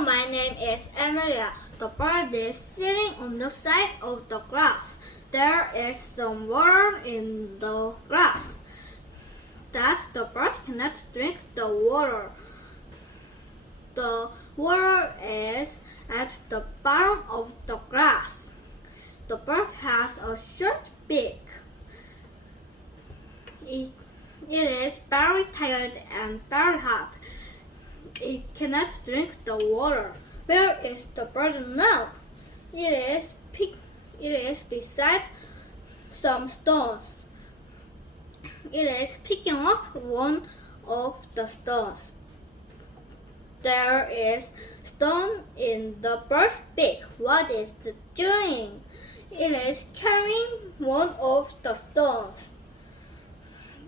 Hello, my name is Emilia. The bird is sitting on the side of the grass. There is some water in the grass. That the bird cannot drink the water. The water is at the bottom of the grass. The bird has a short beak. It is very tired and very hot. It cannot drink the water. Where is the bird now? It is beside some stones. It is picking up one of the stones. There is stone in the bird's beak. What is it doing? It is carrying one of the stones.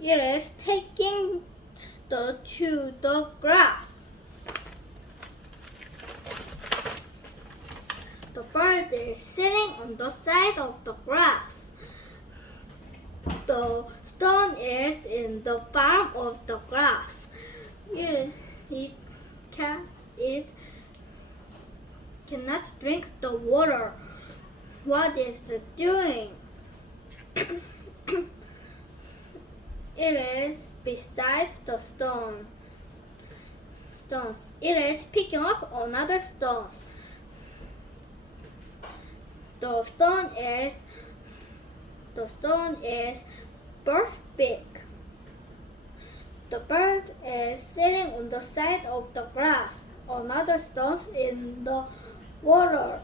It is taking to the grass. The bird is sitting on the side of the grass. The stone is in the bottom of the grass. It cannot drink the water. What is it doing? It is beside the stones. It is picking up another stone. The stone is bird's beak. The bird is sitting on the side of the grass. Another stone in the water.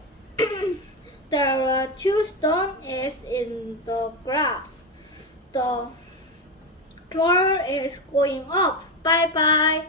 There are two stones in the grass. The water is going up. Bye bye.